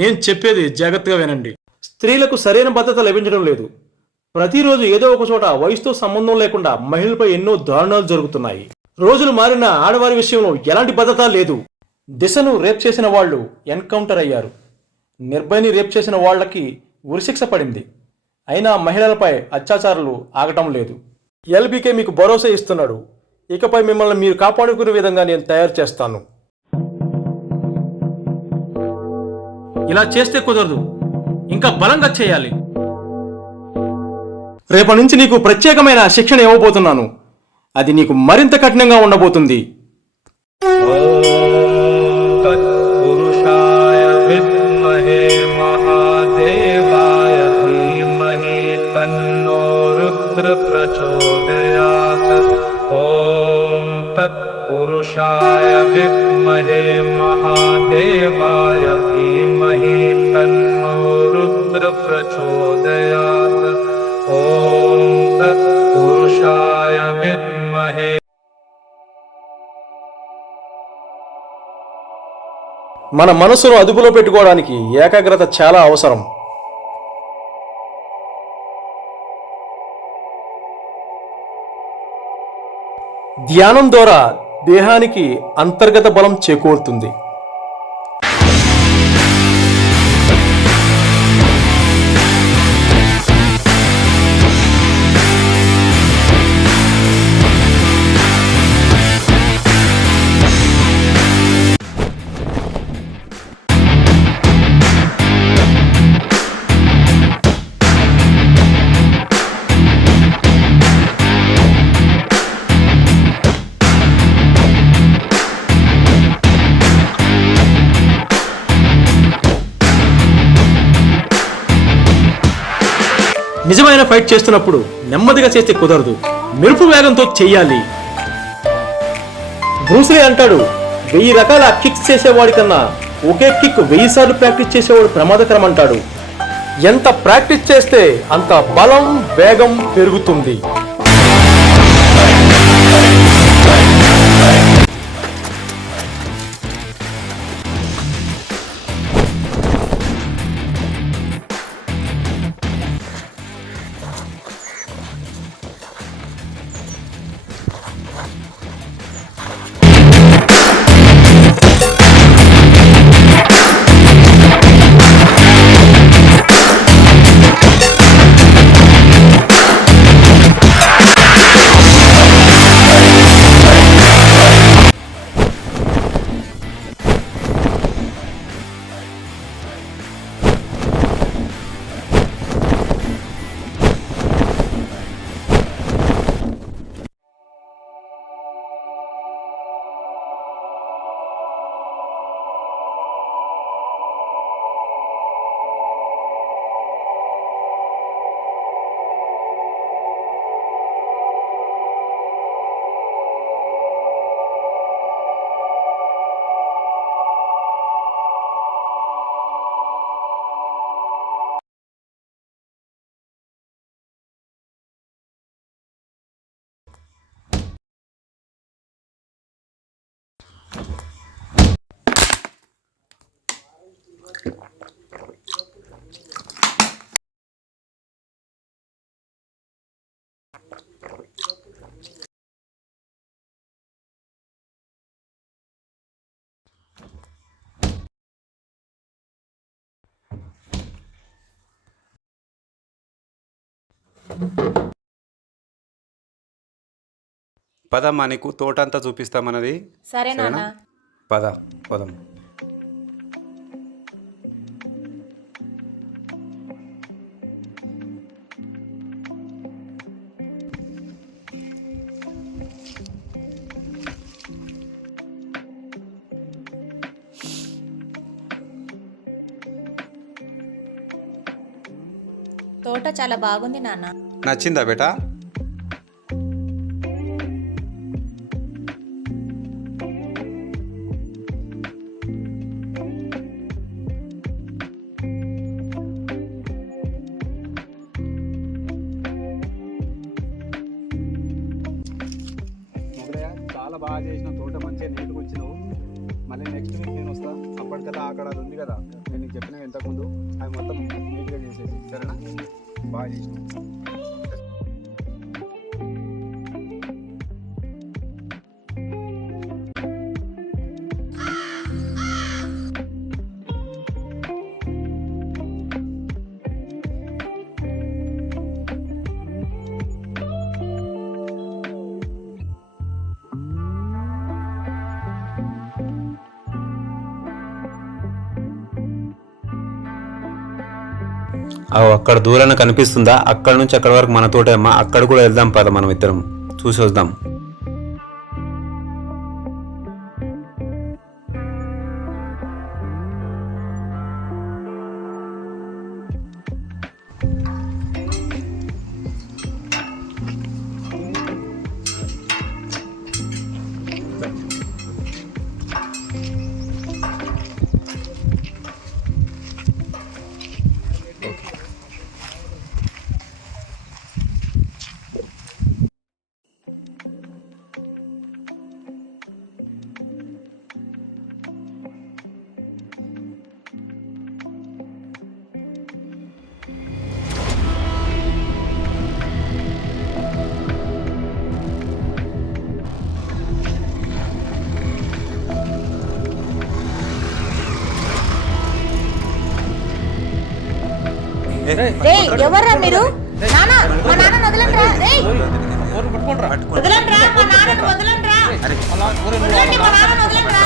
నేను చెప్పేది జాగ్రత్తగా వినండి. స్త్రీలకు సరైన భద్రత లభించడం లేదు. ప్రతిరోజు ఏదో ఒక చోట వయసుతో సంబంధం లేకుండా మహిళలపై ఎన్నో దారుణాలు జరుగుతున్నాయి. రోజులు మారిన ఆడవారి విషయంలో ఎలాంటి భద్రత లేదు. దిశను రేప్ చేసిన వాళ్ళు ఎన్కౌంటర్ అయ్యారు. నిర్భయని రేప్ చేసిన వాళ్ళకి ఉరిశిక్ష పడింది. అయినా మహిళలపై అత్యాచారాలు ఆగటం లేదు. ఎల్బీకే మీకు భరోసా ఇస్తున్నాడు. ఇకపై మిమ్మల్ని మీరు కాపాడుకునే విధంగా నేను తయారు చేస్తాను. ఇలా చేస్తే కుదరదు, ఇంకా బలంగా చేయాలి. రేపటి నుంచి నీకు ప్రత్యేకమైన శిక్షణ ఇవ్వబోతున్నాను. అది నీకు మరింత కఠినంగా ఉండబోతుంది. पुरुषाय विद्महे महादेवाय धीमहि तन्नो रुद्र प्रचोदयात् ॐ तत्पुरुषाय विद्महे. మన మనసును అదుపులో పెట్టుకోవడానికి ఏకాగ్రత చాలా అవసరం. ధ్యానం ద్వారా దేహానికి అంతర్గత బలం చేకూరుతుంది. నిజమైన ఫైట్ చేస్తున్నప్పుడు నెమ్మదిగా చేస్తే కుదరదు, మెరుపు వేగంతో చెయ్యాలి. బ్రూస్లీ అంటాడు, 1000 రకాల కిక్స్ చేసేవాడి కన్నా ఒకే కిక్ 1000 సార్లు ప్రాక్టీస్ చేసేవాడు ప్రమాదకరం అంటాడు. ఎంత ప్రాక్టీస్ చేస్తే అంత బలం, వేగం పెరుగుతుంది. పదమ్మా, నీకు తోటంతా చూపిస్తామన్నది. సరేనా? పద పదం. తోట చాలా బాగుంది నాన్న. నచ్చిందా బేటా? చాలా బాగా చేసిన, తోట మంచిగా నీట్గా వచ్చినావు. మళ్ళీ నెక్స్ట్ వీక్ నేను వస్తా. అప్పటికల్లా అక్కడ అది ఉంది కదా నేను నీకు చెప్పిన ఇంతకుముందు అవి మొత్తం నీట్గా చేసేసి సరేనా బాగా చేసి అక్కడ దూరాన కనిపిస్తుందా? అక్కడ నుంచి అక్కడ వరకు మన తోటే అమ్మా. అక్కడ కూడా వెళ్దాం పద, మనం ఇద్దరం చూసి వద్దాం. రేయ్ ఎవర్రా మీరు? నాన్న మా నాన్న వదలండ్రా. రేయ్ వదలండ్రా, మా నాన్న వదలండ్రా. వదలండి, మా నాన్న వదలండ్రా.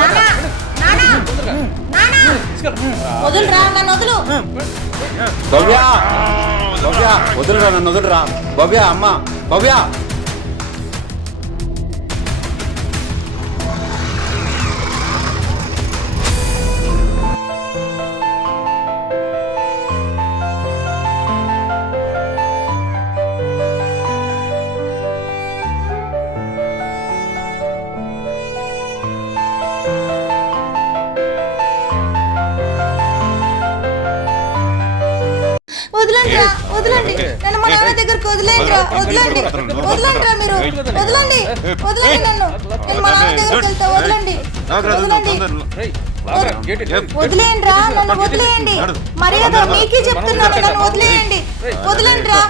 నాన్న నాన్న నాన్న వదులురా, నన్ను వదులు. భవ్య, భవ్య వదులురా, నన్ను వదులురా. భవ్య, అమ్మ భవ్య. వదలండ్రా, వదలండి, నన్ను మా నాన్న దగ్గరకు వదిలేయండిరా. వదలండి, వదలండ్రా మీరు. వదలండి, వదలండి నన్ను. నేను మా నాన్న దగ్గరికి వెళ్తా. వదలండి, వదలండి, వదిలేయండిరా, నన్ను వదిలేయండి. మర్యాద మీకే చెప్తున్నాను, నన్ను వదిలేయండి. వదలండ్రా,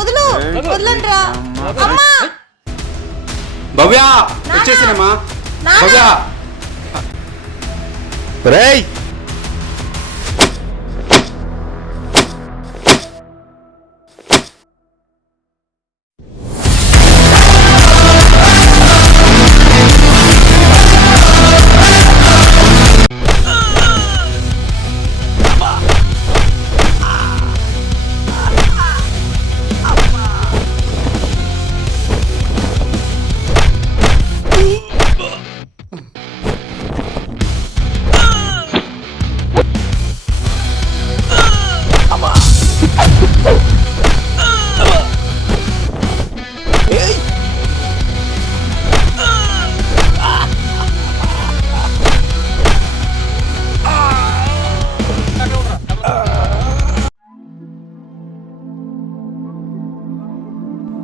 వదులు, వదలండ్రా. అమ్మా భవ్య వచ్చేసినమ్మా. నాన్న. భవ్య రేయ్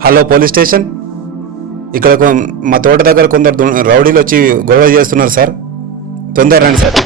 హలో పోలీస్ స్టేషన్. ఇక్కడ మా తోట దగ్గర కొందరు రౌడీలు వచ్చి గొడవ చేస్తున్నారు సార్. తొందరగా రండి సార్.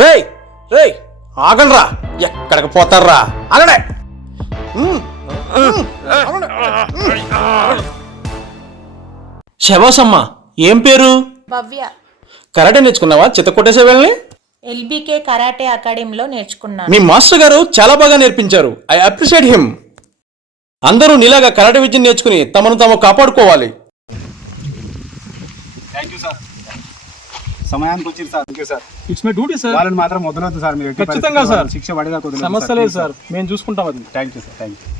రేయ్ రేయ్ ఆగండ్రా, ఎక్కడికి పోతారా? ఆగండి. శబాసమ్మా, ఏం పేరు? భవ్య. కరాటే నేర్చుకున్నావా? చిత్త కొట్టేసే వెళ్ళని ఎల్బీకే కరాటే అకాడమీలో నేర్చుకున్నాను. మీ మాస్టర్ గారు చాలా బాగా నేర్పించారు. I appreciate him. అందరూ నీలాగా కరాటే విద్యను నేర్చుకుని తమను తాము కాపాడుకోవాలి. సమయానికి వచ్చింది sir. Okay sir, it's my duty sir. వాళ్ళని మాత్రం వదలొద్దు సార్. మీరు ఎట్టి ఖచ్చితంగా పరిస్థితుల్లో సార్. శిక్ష పడేదాకా వదలొద్దు సమస్య లేదు సార్, మేము చూసుకుంటాం అది. Thank you sir, thank you.